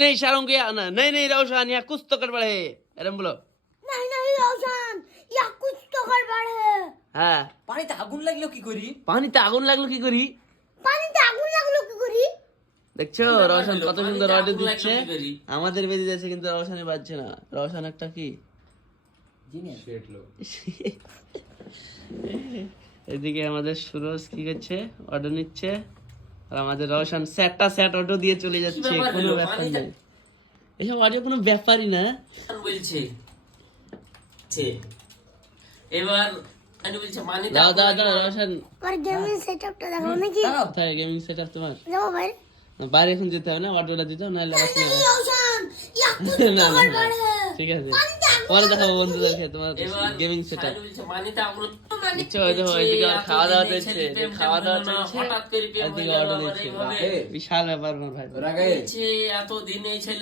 नहीं शाहरुख आना नहीं नहीं रोशन यहाँ कुछ तो गड़बड़ है अरे बोलो नहीं नहीं रोशन या कुछ तो गड़बड़ है হ্যাঁ পানিতে আগুন লাগলো কি করি? পানিতে আগুন লাগলো কি করি পানিতে আগুন লাগলো কি করি দেখছো রোশন কত সুন্দর পানিতে অর্ডার আগুন লাগলো দিচ্ছে কি করি? আমাদের বেজে যাচ্ছে কিন্তু রোশনে বাজছে না রোশন একটা কি জিনিস এদিকে আমাদের সুরজ কি করছে অর্ডার নিচ্ছে আর আমাদের রোশন সেটটা সেট অর্ডার দিয়ে চলে যাচ্ছে ব্যাপার কোনো হলো? ব্যাপার পানিতে- নেই এসব অর্ডার কোনো ব্যাপারই না বলছে এবার আমি বলছে মানে দাও দাও দাও রোশন और गेमिंग सेटअपটা দেখো নাকি কোথায় গেমিং সেটআপ তোমার যাও ভাই বাইরে এখন যেতে হবে না অর্ডারটা দিতে হবে নাহলে আবার नहीं रोशन या कुछ না, तो না, गड़बड़ है ঠিক আছে পানিতে আগুন পরে দেখাবো বন্ধুদেরকে তোমার এবার গেমিং সেটআপ আমি বলছে মানিতে আগুন ইচ্ছা হয়তো এদিকে আর খাওয়া দাওয়া এতদিন এই চলছে ছেলে প্রেম খাওয়া দাওয়া হলো না, চলছে হঠাৎ করে প্রেম এদিকে হয়ে গেল অর্ডার আবার দিচ্ছে এইভাবে। বিশাল ব্যাপার আমার ভাই রাগে বলছে এতদিন এই ছেলে